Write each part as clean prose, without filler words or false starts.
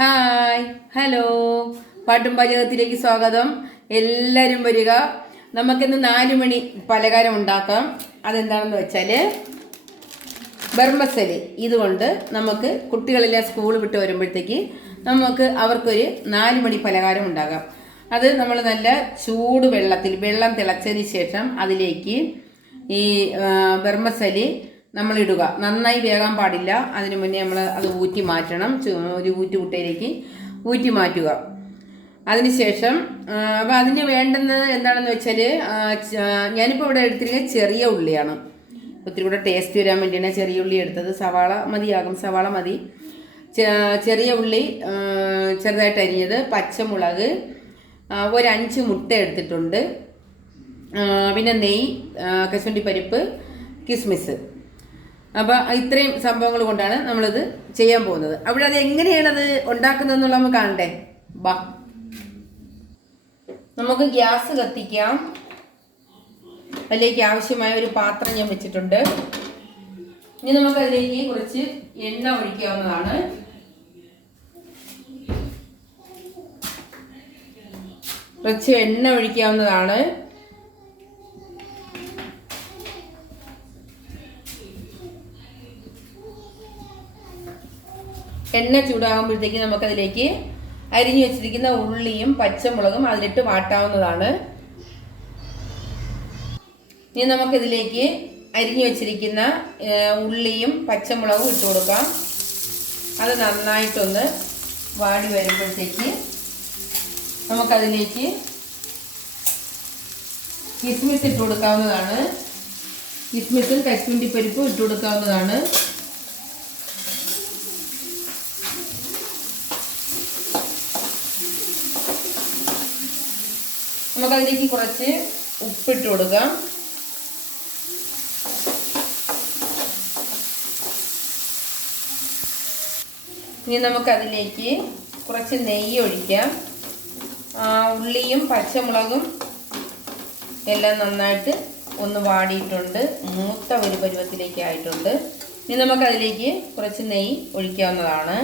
Hi hello പാട്ടും പാചകത്തിലേക്ക് സ്വാഗതം. എല്ലാവരും വരിക. നമുക്കിന്ന് 4 മണി പലഹാരം ഉണ്ടാക്കാം. അതെന്താണെന്ന് വെച്ചാൽ ബർമസലി. ഇതുകൊണ്ട് നമുക്ക് കുട്ടികളെല്ലാം സ്കൂൾ വിട്ട് വരുമ്പോഴത്തേക്ക് അവർക്കൊരു 4 മണി പലഹാരം ഉണ്ടാക്കാം. അത് നമ്മൾ നല്ല ചൂട് വെള്ളം തിളച്ചതിന് ശേഷം അതിലേക്ക് ഈ ബർമസലി നമ്മൾ ഇടുക. നന്നായി വേകാൻ പാടില്ല. അതിന് മുന്നേ നമ്മൾ അത് ഊറ്റി മാറ്റണം. ഒരു ഊറ്റുകുട്ടയിലേക്ക് ഊറ്റി മാറ്റുക. അതിനുശേഷം അപ്പോൾ അതിന് വേണ്ടുന്നത് എന്താണെന്ന് വെച്ചാൽ ഞാനിപ്പോൾ ഇവിടെ എടുത്തിരിക്കുന്നത് ചെറിയ ഉള്ളിയാണ്. ഒത്തിരി കൂടെ ടേസ്റ്റ് വരാൻ വേണ്ടിയാണ് ചെറിയ ഉള്ളി എടുത്തത്. സവാള മതിയാകും, സവാള മതി. ചെറിയ ഉള്ളി ചെറുതായിട്ട് അരിഞ്ഞത്, പച്ചമുളക്, ഒരു 5 മുട്ട എടുത്തിട്ടുണ്ട്, പിന്നെ നെയ്യ്, കശുവണ്ടി പരിപ്പ്, കിസ്മിസ്. അപ്പോൾ ഇത്രയും സംഭവങ്ങൾ കൊണ്ടാണ് നമ്മളിത് ചെയ്യാൻ പോകുന്നത്. അവിടെ അത് എങ്ങനെയാണത് ഉണ്ടാക്കുന്നതെന്നുള്ള നമുക്ക് കാണണ്ടേ. ബാ, നമുക്ക് ഗ്യാസ് കത്തിക്കാം. അതിലേക്ക് ആവശ്യമായ ഒരു പാത്രം ഞാൻ വെച്ചിട്ടുണ്ട്. ഇനി നമുക്കതിലേക്ക് കുറച്ച് എണ്ണ ഒഴിക്കാവുന്നതാണ്. കുറച്ച് എണ്ണ ഒഴിക്കാവുന്നതാണ്. എണ്ണ ചൂടാകുമ്പോഴത്തേക്ക് നമുക്കതിലേക്ക് അരിഞ്ഞു വെച്ചിരിക്കുന്ന ഉള്ളിയും പച്ചമുളകും അതിലിട്ട് വാട്ടാവുന്നതാണ്. ഇനി നമുക്കിതിലേക്ക് അരിഞ്ഞു വെച്ചിരിക്കുന്ന ഉള്ളിയും പച്ചമുളകും ഇട്ട് കൊടുക്കാം. അത് നന്നായിട്ടൊന്ന് വാടി വരുമ്പോഴത്തേക്ക് നമുക്കതിലേക്ക് കിസ്മിസ് ഇട്ട് കൊടുക്കാവുന്നതാണ്. കിസ്മിസും കശുവണ്ടി പരിപ്പും ഇട്ട് കൊടുക്കാവുന്നതാണ്. നമുക്കതിലേക്ക് കുറച്ച് ഉപ്പിട്ട് കൊടുക്കാം. ഇനി നമുക്കതിലേക്ക് കുറച്ച് നെയ്യ് ഒഴിക്കാം. ഉള്ളിയും പച്ചമുളകും എല്ലാം നന്നായിട്ട് ഒന്ന് വാടിയിട്ടുണ്ട്, മൂത്ത ഒരു പരുവത്തിലേക്ക് ആയിട്ടുണ്ട്. ഇനി നമുക്കതിലേക്ക് കുറച്ച് നെയ്യ് ഒഴിക്കാവുന്നതാണ്.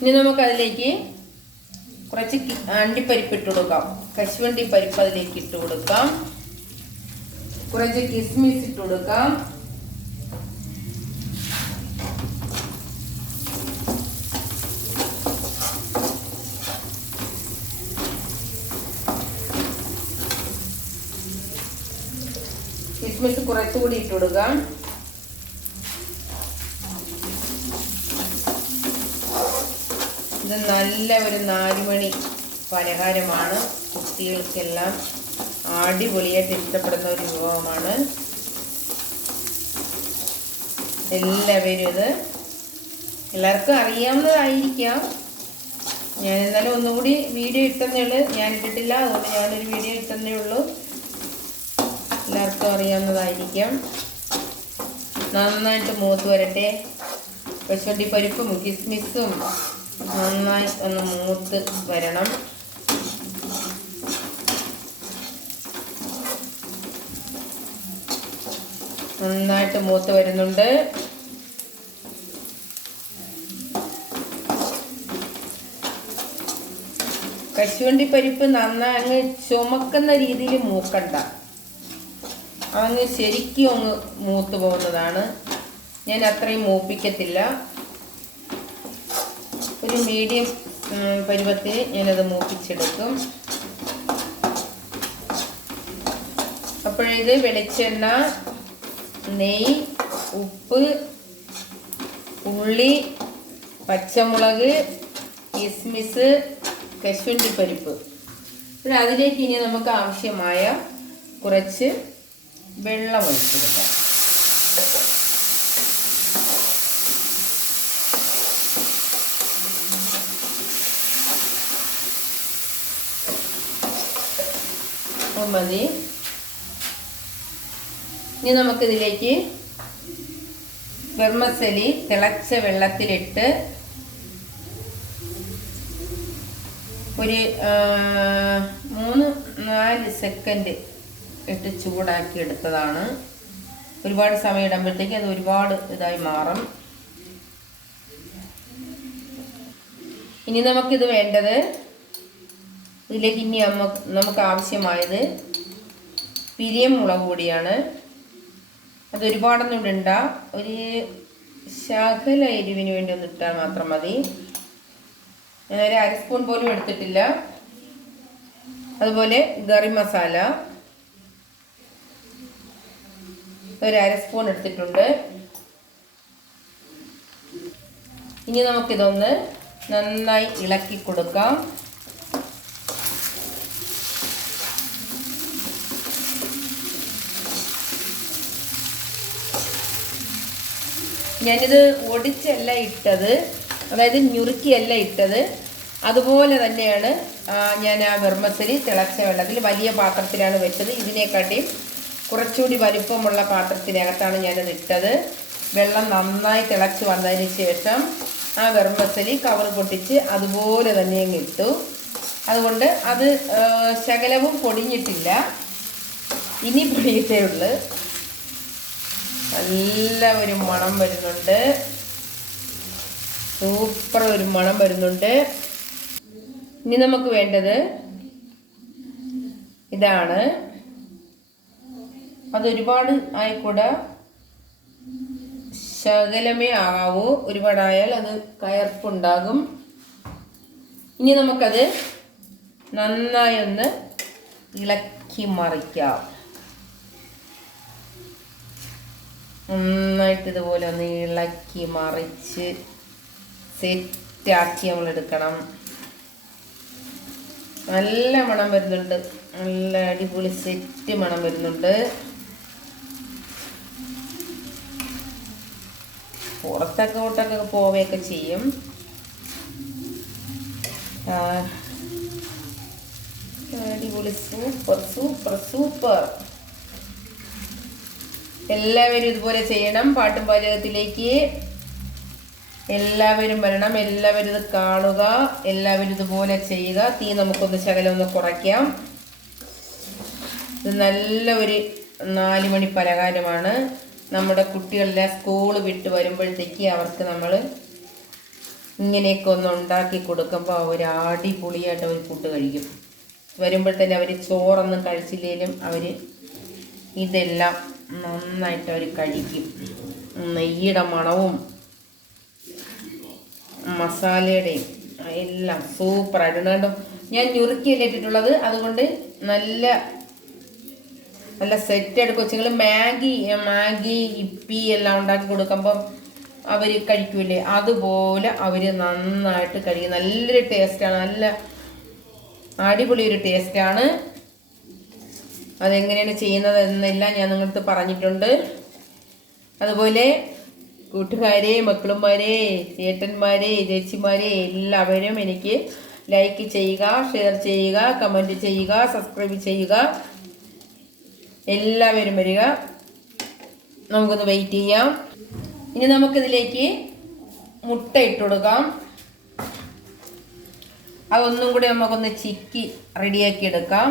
ഇനി നമുക്കതിലേക്ക് കുറച്ച് അണ്ടിപ്പരിപ്പ് ഇട്ട് കൊടുക്കാം. കശുവണ്ടി പരിപ്പ് അതിലേക്ക് ഇട്ട് കൊടുക്കാം. കുറച്ച് കിസ്മിസ് ഇട്ട് കൊടുക്കാം. കിസ്മിസ് കുറച്ചുകൂടി ഇട്ട് കൊടുക്കാം. ഇത് നല്ല ഒരു 4 മണി പലഹാരമാണ്. കുട്ടികൾക്കെല്ലാം അടിപൊളിയായിട്ട് ഇഷ്ടപ്പെടുന്ന ഒരു വിഭവമാണ്. എല്ലാവർക്കും അറിയാവുന്നതായിരിക്കാം. ഞാൻ എന്നാലും ഒന്നുകൂടി വീഡിയോ ഇട്ടെന്നേ ഉള്ളൂ. ഞാൻ ഇട്ടിട്ടില്ല, അതുകൊണ്ട് ഞാനൊരു വീഡിയോ ഇട്ടെന്നേ ഉള്ളൂ. എല്ലാവർക്കും അറിയാവുന്നതായിരിക്കാം. നന്നായിട്ട് മൂത്ത് വരട്ടെ. കശുവണ്ടി പരിപ്പും കിസ്മിസും നന്നായി ഒന്ന് മൂത്ത് വരണം. നന്നായിട്ട് മൂത്ത് വരുന്നുണ്ട്. കശുവണ്ടി പരിപ്പ് നന്നായി അങ്ങ് ചുമക്കുന്ന രീതിയിൽ മൂക്കണ്ട, അങ്ങ് ശരിക്കും അങ്ങ് മൂത്ത് പോകുന്നതാണ്. ഞാൻ അത്രയും മൂപ്പിക്കത്തില്ല. ഒരു മീഡിയം പരുവത്തിൽ ഞാനത് മൂപ്പിച്ചെടുക്കും. അപ്പോഴിത് വെളിച്ചെണ്ണ, നെയ്യ്, ഉപ്പ്, ഉള്ളി, പച്ചമുളക്, കിസ്മിസ്, കശുവണ്ടി പരിപ്പ്. പിന്നെ അതിലേക്ക് ഇനി നമുക്ക് ആവശ്യമായ കുറച്ച് വെള്ളം ഒഴിച്ചെടുക്കാം. മതി. ഇനി നമുക്കിതിലേക്ക് വെർമസലി തിളച്ച വെള്ളത്തിലിട്ട് ഒരു 3-4 സെക്കൻഡ് ഇട്ട് ചൂടാക്കി എടുത്തതാണ്. ഒരുപാട് സമയം ഇടുമ്പോഴത്തേക്ക് അത് ഒരുപാട് ഇതായി മാറും. ഇനി നമുക്കിത് വേണ്ടത്, ഇതിലേക്ക് ഇനി നമുക്ക് ആവശ്യമായത് പിരിയം മുളക് പൊടിയാണ്. അത് ഒരുപാടൊന്നും ഇടണ്ട, ഒരു ശകല എരിവിന് വേണ്ടി ഒന്ന് ഇട്ടാൽ മാത്രം മതി. ഞാനൊരു 1/2 സ്പൂൺ പോലും എടുത്തിട്ടില്ല. അതുപോലെ ഗരം മസാല ഒരു 1/2 സ്പൂൺ എടുത്തിട്ടുണ്ട്. ഇനി നമുക്കിതൊന്ന് നന്നായി ഇളക്കി കൊടുക്കാം. ഞാനിത് ഒടിച്ചല്ല ഇട്ടത്, അതായത് ഞുറുക്കിയല്ല ഇട്ടത്. അതുപോലെ തന്നെയാണ് ഞാൻ ആ വെർമസലി തിളച്ച വെള്ളത്തിൽ വലിയ പാത്രത്തിലാണ് വെച്ചത്. ഇതിനെക്കാട്ടിയും കുറച്ചുകൂടി വലിപ്പമുള്ള പാത്രത്തിനകത്താണ് ഞാനത് ഇട്ടത്. വെള്ളം നന്നായി തിളച്ച് വന്നതിന് ശേഷം ആ വെർമസലി കവർ പൊട്ടിച്ച് അതുപോലെ തന്നെ അങ്ങ് ഇട്ടു. അതുകൊണ്ട് അത് ശകലവും പൊടിഞ്ഞിട്ടില്ല, ഇനി പൊടിയിട്ടേ ഉള്ളു. നല്ല ഒരു മണം വരുന്നുണ്ട്, സൂപ്പർ ഒരു മണം വരുന്നുണ്ട്. ഇനി നമുക്ക് വേണ്ടത് ഇതാണ്. അതൊരുപാട് ആയിക്കൂടെ, ശകലമേ ആകാവൂ. ഒരുപാടായാൽ അത് കയർപ്പുണ്ടാകും. ഇനി നമുക്കത് നന്നായി ഒന്ന് ഇളക്കി മറിക്കാം. നന്നായിട്ട് ഇതുപോലെ ഒന്ന് ഇളക്കി മറിച്ച് സെറ്റാക്കി നമ്മൾ എടുക്കണം. നല്ല മണം വരുന്നുണ്ട്, നല്ല അടിപൊളി സെറ്റ് മണം വരുന്നുണ്ട്. പുറത്തൊക്കെ പോവുകയൊക്കെ ചെയ്യും. അടിപൊളി, സൂപ്പർ സൂപ്പർ സൂപ്പർ. എല്ലാവരും ഇതുപോലെ ചെയ്യണം. പാട്ടും പാചകത്തിലേക്ക് എല്ലാവരും വരണം, എല്ലാവരും ഇത് കാണുക, എല്ലാവരും ഇതുപോലെ ചെയ്യുക. തീ നമുക്കൊന്ന് ശകലം ഒന്ന് കുറയ്ക്കാം. ഇത് നല്ല ഒരു 4 മണി പലഹാരമാണ്. നമ്മുടെ കുട്ടികളെല്ലാം സ്കൂൾ വിട്ട് വരുമ്പോഴത്തേക്ക് അവർക്ക് നമ്മൾ ഇങ്ങനെയൊക്കെ ഒന്ന് ഉണ്ടാക്കി കൊടുക്കുമ്പോൾ അവർ അടിപൊളിയായിട്ട് അവർ ഫുഡ് കഴിക്കും. വരുമ്പോഴത്തേന് അവർ ചോറൊന്നും കഴിച്ചില്ലെങ്കിലും അവർ ഇതെല്ലാം നന്നായിട്ട് അവർ കഴിക്കും. നെയ്യുടെ മണവും മസാലയുടെയും എല്ലാം സൂപ്പറായിട്ടുണ്ട്. ഞാൻ ഞുറുക്കിയല്ലേ ഇട്ടിട്ടുള്ളത്, അതുകൊണ്ട് നല്ല നല്ല സെറ്റായിട്ട് കൊച്ചുങ്ങൾ മാഗി ഇപ്പി എല്ലാം ഉണ്ടാക്കി കൊടുക്കുമ്പം അവർ കഴിക്കൂലേ, അതുപോലെ അവർ നന്നായിട്ട് കഴിക്കും. നല്ലൊരു ടേസ്റ്റാണ്, നല്ല അടിപൊളി ഒരു ടേസ്റ്റാണ്. അതെങ്ങനെയാണ് ചെയ്യുന്നത് എന്നെല്ലാം ഞാൻ നിങ്ങളടുത്ത് പറഞ്ഞിട്ടുണ്ട്. അതുപോലെ കൂട്ടുകാരെ, മക്കളുമാരെ, ചേട്ടന്മാരെ, ചേച്ചിമാരെ എല്ലാവരും എനിക്ക് ലൈക്ക് ചെയ്യുക, ഷെയർ ചെയ്യുക, കമൻറ്റ് ചെയ്യുക, സബ്സ്ക്രൈബ് ചെയ്യുക. എല്ലാവരും വരിക. നമുക്കൊന്ന് വെയിറ്റ് ചെയ്യാം. ഇനി നമുക്കിതിലേക്ക് മുട്ട ഇട്ട് കൊടുക്കാം. അതൊന്നും കൂടി നമുക്കൊന്ന് ചിക്കി റെഡിയാക്കി എടുക്കാം.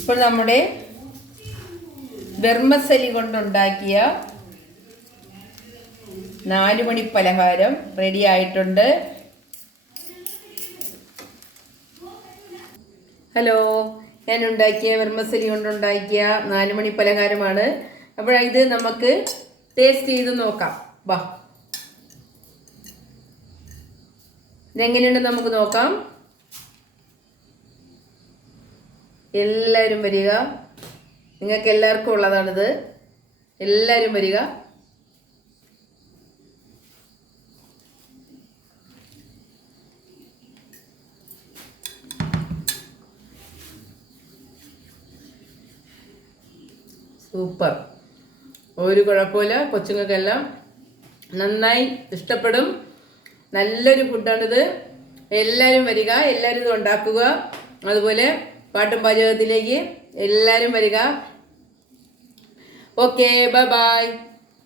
ഇപ്പോൾ നമ്മുടെ വെർമസലി കൊണ്ടുണ്ടാക്കിയ 4 മണി പലഹാരം റെഡി ആയിട്ടുണ്ട്. ഹലോ, ഞാൻ ഉണ്ടാക്കിയ വെർമസലി കൊണ്ടുണ്ടാക്കിയ 4 മണി പലഹാരമാണ്. അപ്പോൾ ഇത് നമുക്ക് ടേസ്റ്റ് ചെയ്ത് നോക്കാം. വാ, ഇതെങ്ങനെയുണ്ടെന്ന് നമുക്ക് നോക്കാം. എല്ലാവരും വരിക, നിങ്ങൾക്ക് എല്ലാവർക്കും ഉള്ളതാണിത്. എല്ലാവരും വരിക. സൂപ്പർ, ഒരു കുഴപ്പമില്ല. കൊച്ചുങ്ങൾക്കെല്ലാം നന്നായി ഇഷ്ടപ്പെടും. നല്ലൊരു ഫുഡാണിത്. എല്ലാവരും വരിക, എല്ലാവരും ഇത് ഉണ്ടാക്കുക. അതുപോലെ പാട്ടും പാചകത്തിലേക്ക് എല്ലാവരും വരിക. Okay, bye bye.